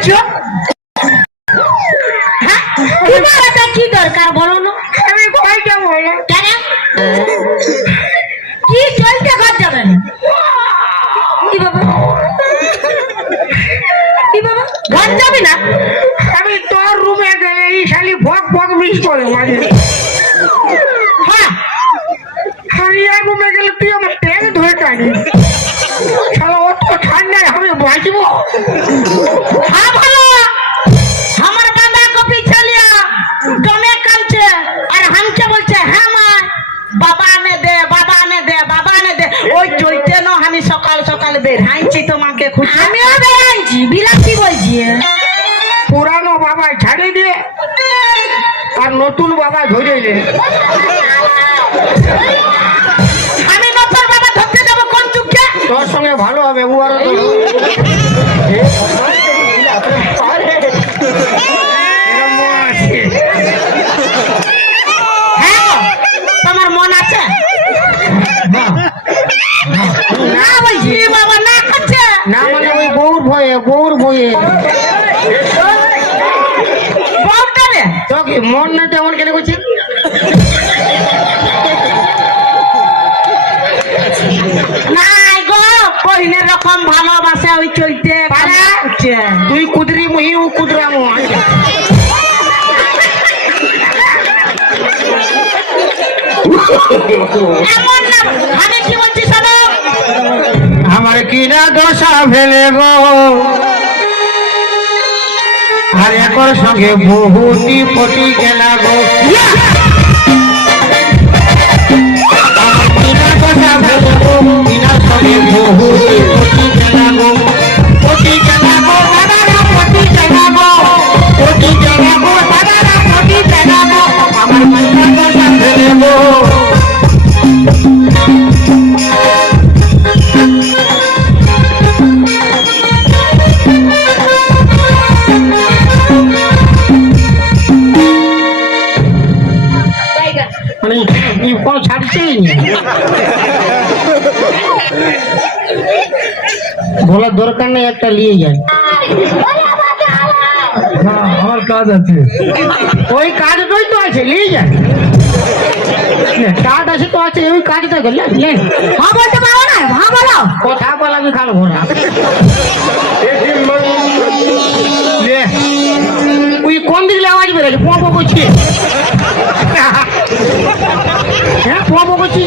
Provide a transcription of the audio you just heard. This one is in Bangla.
করছো? হ্যাঁ তোমার এটা কি দরকার বলো না? আমি কয়টা বলো কেন কি চলতে ঘর যাবেন? কি বাবা কি বাবা ঘর যাবি না? আমি তোর রুমে গেলে এই শালি ভক ভক মিস করে মাঝে। হ্যাঁ আমি আর রুমে গেলে তুই আমার ট্যাগ ধরে টানি। শালা অত ঠান্ডায় আমি বাঁচবো? হ্যাঁ ভালো আমার বাবা কপি চালিয়া জমে কালছে আর হামকে বলছে হ্যাঁ মা বাবা আনে দে বাবা আনে দে বাবা আনে দে। ওই চলতে না আমি সকাল সকাল বের হাইছি তোমাকে খুঁজে। আমিও বের হাইছি বিলাসী বলছি। পুরানো বাবা ছাড়ি দিয়ে আর নতুন বাবা ধরে নে। আমি নতুন বাবা ধরতে যাবো কোন চুপকে? তোর সঙ্গে ভালো হবে উয়ারও তো হ্যাঁ তোমার মন আছে? না বলছি বাবা না করছে না মানে ওই বউর ভয়ে বলতে রে তো কি মন না তেমন কেন করছে? নাই গো কহিনের রকম ভালোবাসা ওই চলতে হচ্ছে। তুই কুদরি মুহি ও কুদরা মুহ এমন না আমি কি বলছি শোনো আমার কিনা দশা ফেলে গো আর একর সঙ্গে বহুটি পটি গেলা গো। আমার কিনা দশা ফেলে গো কিনা সঙ্গে বহুটি পটি গেলা গো। পটি গেলা গো দাদারা পটি গেলা গো। পটি গেলা গো দাদারা পটি গেলা গো। আমার কিনা দশা ফেলে গো মানে কোনো ছাড়ছেই বলার দরকার নেই একটা নিয়ে যায়। আমার কাজ আছে। ওই কাজটাই তো আছে নিয়ে যায়। কাজ আছে তো আছে ওই কাজটা করলে হ্যাঁ বলতে পারো না হ্যাঁ বলো কথা বলাবি খাল ঘোরা ওই কোন দিকে আওয়াজ বেরোলে পো করছি। হ্যাঁ পো করছি